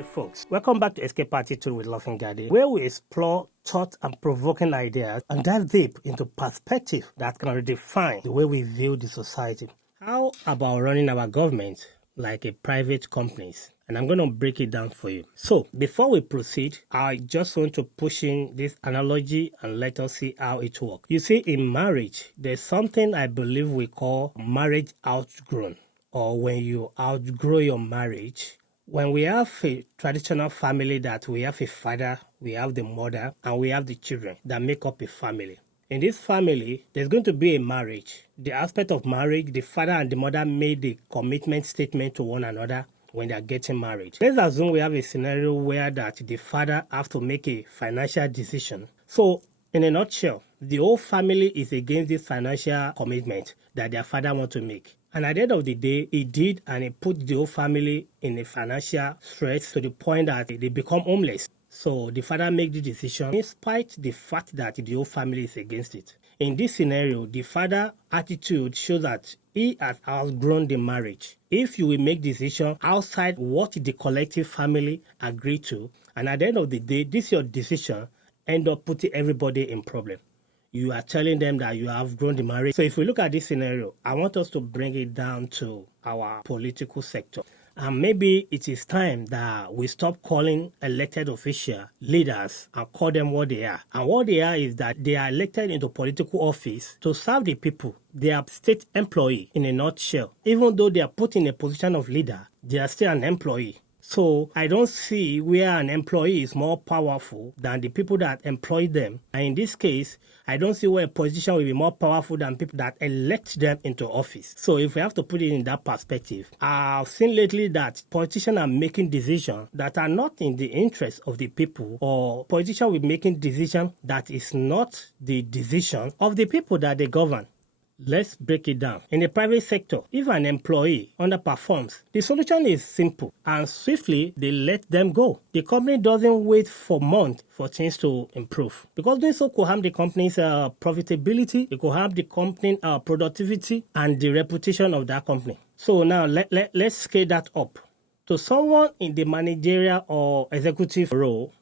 Hi folks, welcome back to Escape Party 2 with Laughing Gaddy, where we explore thought and provoking ideas and dive deep into perspective that can redefine the way we view the society. How about running our government like a private companies? And I'm going to break it down for you. So before we proceed, I just want to push in this analogy and let us see how it works. You see, in marriage, there's something I believe we call marriage outgrown, or when you outgrow your marriage. When we have a traditional family that we have a father, we have the mother, and we have the children that make up a family. In this family, there's going to be a marriage. The aspect of marriage, the father and the mother made a commitment statement to one another when they are getting married. Let's assume we have a scenario where that the father has to make a financial decision. So, in a nutshell, the whole family is against this financial commitment that their father wants to make. And at the end of the day, he did, and he put the whole family in a financial stress to the point that they become homeless. So the father made the decision in spite the fact that the whole family is against it. In this scenario, the father's attitude shows that he has outgrown the marriage. If you will make decision outside what the collective family agreed to, and at the end of the day, this your decision end up putting everybody in problem. You are telling them that you have grown the marriage. So if we look at this scenario, I want us to bring it down to our political sector. And maybe it is time that we stop calling elected official leaders and call them what they are. And what they are is that they are elected into political office to serve the people. They are state employee in a nutshell. Even though they are put in a position of leader, they are still an employee. So I don't see where an employee is more powerful than the people that employ them. And in this case, I don't see where a politician will be more powerful than people that elect them into office. So if we have to put it in that perspective, I've seen lately that politicians are making decisions that are not in the interest of the people, or politicians will be making decisions that is not the decision of the people that they govern. Let's break it down. In the private sector, if an employee underperforms, the solution is simple, and swiftly they let them go. The company doesn't wait for months for things to improve, because doing so could harm the company's profitability, it could harm the company's productivity and the reputation of that company. So now let's scale that up. To someone in the managerial or executive role,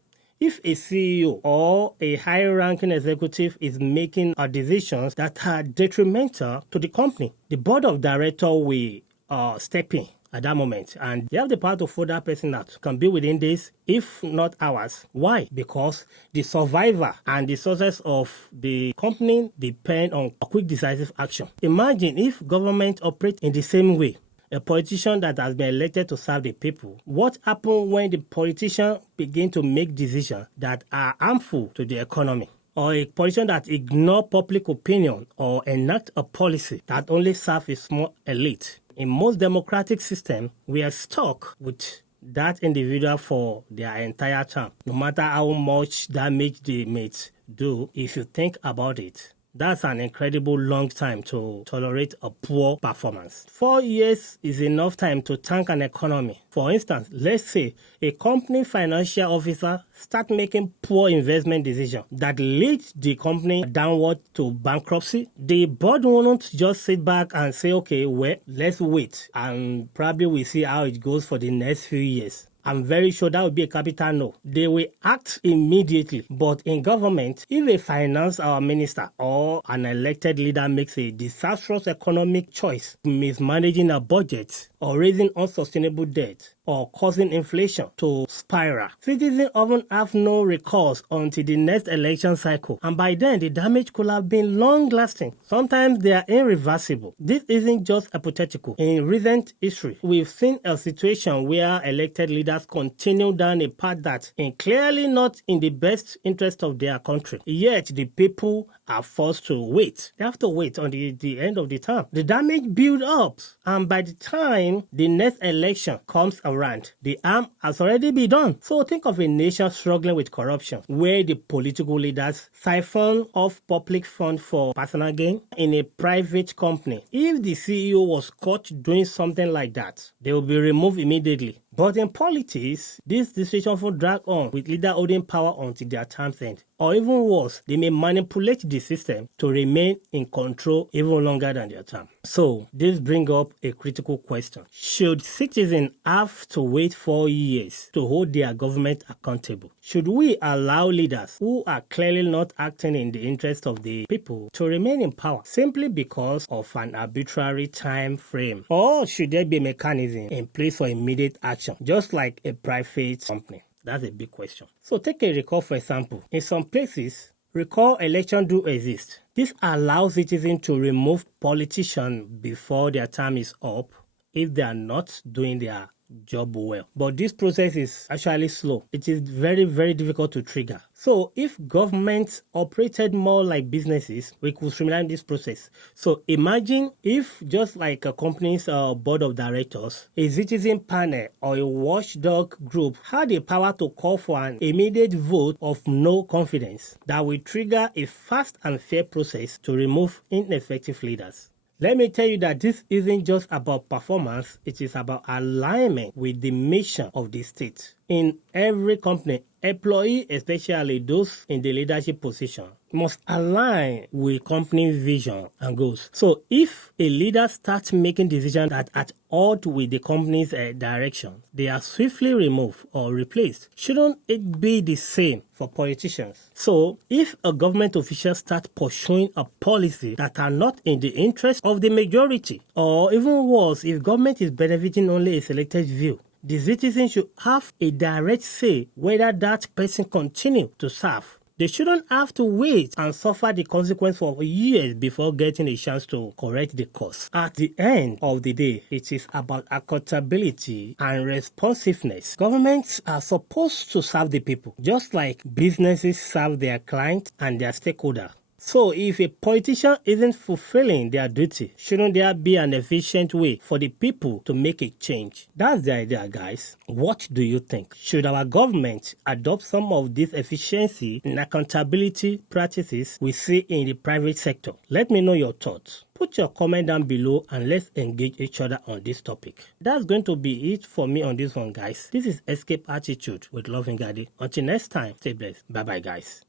if a CEO or a high-ranking executive is making decisions that are detrimental to the company, the board of directors will step in at that moment, and they have the power to throw that person out. Can be within days, if not hours. Why? Because the survivor and the success of the company depend on quick, decisive action. Imagine if government operates in the same way. A politician that has been elected to serve the people. What happens when the politician begin to make decisions that are harmful to the economy? Or a politician that ignores public opinion or enact a policy that only serves a small elite? In most democratic systems, we are stuck with that individual for their entire term, no matter how much damage they may do. If you think about it, that's an incredible long time to tolerate a poor performance. 4 years is enough time to tank an economy. For instance, let's say a company financial officer start making poor investment decisions that lead the company downward to bankruptcy. The board won't just sit back and say, okay, well, let's wait, and probably we'll see how it goes for the next few years. I'm very sure that would be a capital no. They will act immediately. But in government, if a finance minister or an elected leader makes a disastrous economic choice, mismanaging a budget or raising unsustainable debt or causing inflation to spiral, citizens often have no recourse until the next election cycle. And by then, the damage could have been long-lasting. Sometimes they are irreversible. This isn't just hypothetical. In recent history, we've seen a situation where elected leaders continue down a path that is clearly not in the best interest of their country. Yet, the people are forced to wait. They have to wait until the end of the term. The damage builds up, and by the time the next election comes around, the harm has already been done. So think of a nation struggling with corruption, where the political leaders siphon off public funds for personal gain. In a private company, if the CEO was caught doing something like that, they will be removed immediately. But in politics, this decision will drag on, with leaders holding power until their terms end. Or even worse, they may manipulate the system to remain in control even longer than their term. So this brings up a critical question. Should citizens have to wait 4 years to hold their government accountable? Should we allow leaders who are clearly not acting in the interest of the people to remain in power simply because of an arbitrary time frame? Or should there be a mechanism in place for immediate action, just like a private company? That's a big question. So take a recall, for example. In some places, recall elections do exist. This allows citizens to remove politicians before their term is up if they are not doing their job well. But this process is actually slow. It is very, very difficult to trigger. So if governments operated more like businesses, we could streamline this process. So imagine if, just like a company's board of directors, a citizen panel or a watchdog group had the power to call for an immediate vote of no confidence that will trigger a fast and fair process to remove ineffective leaders. Let me tell you that this isn't just about performance, it is about alignment with the mission of the state. In every company, employees, especially those in the leadership position, must align with company vision and goals. So if a leader starts making decisions that are at odds with the company's direction, they are swiftly removed or replaced. Shouldn't it be the same for politicians? So if a government official starts pursuing a policy that are not in the interest of the majority, or even worse, if government is benefiting only a selected view, the citizens should have a direct say whether that person continue to serve. They shouldn't have to wait and suffer the consequence for years before getting a chance to correct the course. At the end of the day, it is about accountability and responsiveness. Governments are supposed to serve the people, just like businesses serve their clients and their stakeholders. So if a politician isn't fulfilling their duty, shouldn't there be an efficient way for the people to make a change? That's the idea, guys. What do you think? Should our government adopt some of these efficiency and accountability practices we see in the private sector? Let me know your thoughts. Put your comment down below and let's engage each other on this topic. That's going to be it for me on this one, guys. This is Escape Attitude with Loving Gadi. Until next time, stay blessed. Bye-bye, guys.